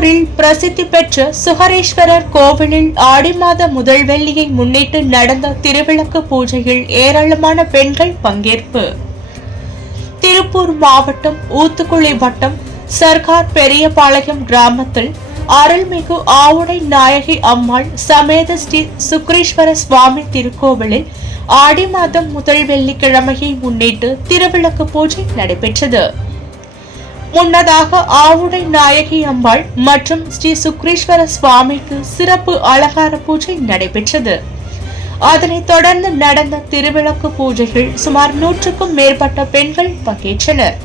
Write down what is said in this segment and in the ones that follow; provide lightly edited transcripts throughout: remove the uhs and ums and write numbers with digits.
திருப்பூரில் பிரசித்தி பெற்ற சுகரேஸ்வரர் கோவிலில் ஆடி மாத முதல் வெள்ளியை முன்னிட்டு நடந்த திருவிளக்கு பூஜையில் ஏராளமான பெண்கள் பங்கேற்பு. திருப்பூர் மாவட்டம் ஊத்துக்குளி வட்டம் சர்க்கார் பெரியபாளையம் கிராமத்தில் அருள்மிகு ஆவுடை நாயகி அம்மாள் சமேத ஸ்ரீ சுக்ரீஸ்வர சுவாமி திருக்கோவிலில் ஆடி மாதம் முதல் வெள்ளிக்கிழமையை முன்னிட்டு திருவிளக்கு பூஜை நடைபெற்றது. முன்னதாக ஆவுடை நாயகி அம்பாள் மற்றும் ஸ்ரீ சுக்ரீஸ்வர சுவாமிக்கு சிறப்பு அலங்கார பூஜை நடைபெற்றது. அதனைத் தொடர்ந்து நடந்த திருவிளக்கு பூஜைகள் சுமார் 100க்கும் மேற்பட்ட பெண்கள் பங்கேற்றனர்.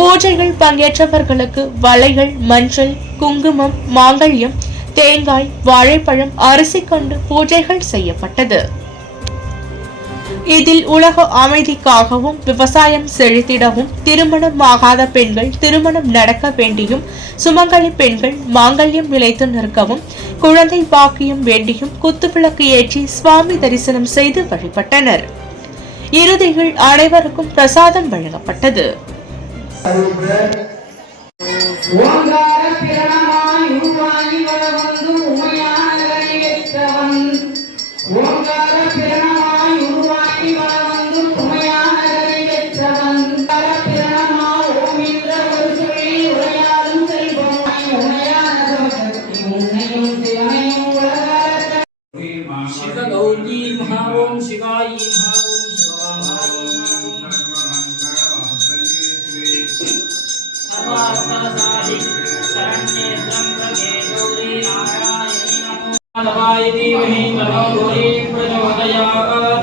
பூஜைகள் பங்கேற்றவர்களுக்கு வளைகள், மஞ்சள், குங்குமம், மாங்கல்யம், தேங்காய், வாழைப்பழம், அரிசி கொண்டு பூஜைகள் செய்யப்பட்டது. இதில் உலக அமைதிக்காகவும் விவசாயம் செழித்திடவும் திருமணம் ஆகாத பெண்கள் திருமணம் நடக்க வேண்டியும், சுமங்கலி பெண்கள் மாங்கல்யம் நிலைத்து நிற்கவும், குழந்தை பாக்கியம் வேண்டியும் குத்துவிளக்கு ஏற்றி சுவாமி தரிசனம் செய்து வழிபட்டனர். இறுதியில் அனைவருக்கும் பிரசாதம் வழங்கப்பட்டது. शिवगौरी महाओम शिवाय महाओम शिवाय शरण्ये त्र्यंबके गौरी नारायणी नमो नमः देवी प्रचोदयात्।